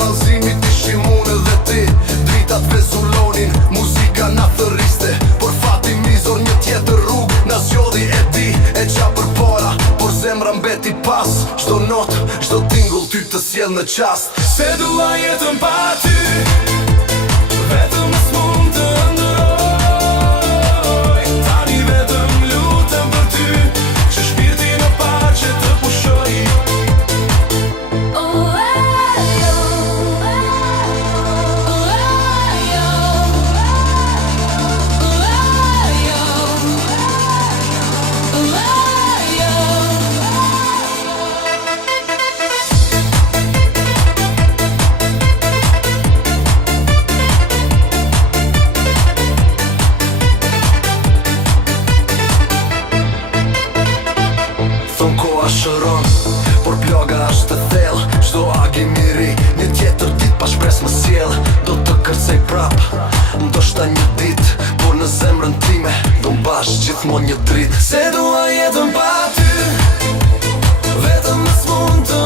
vallëzimit ishim unë dhe ti. Dritat vezulonin, muzika na thëriste, por fati mizor një tjetër rrug na zgjodhi e di. E qa për para, por zemra mbeti pas. Çdo not, çdo tingull ty të sjell në qast. Se dua jetën pa ty, vetëm mos mund të ndëroj. Tani vetëm lutem për ty, që shpirti në pace të pushoj. Thon koha shëron, por plaga është e thellë. Çdo agi miri, një tjetër dit pa shpres më sjell. Do të kërcej prap, ndoshta një dit, por në zemrën time do mbash gjithmonë një dritë. Se dua jetën pa ty, vetëm mos mund të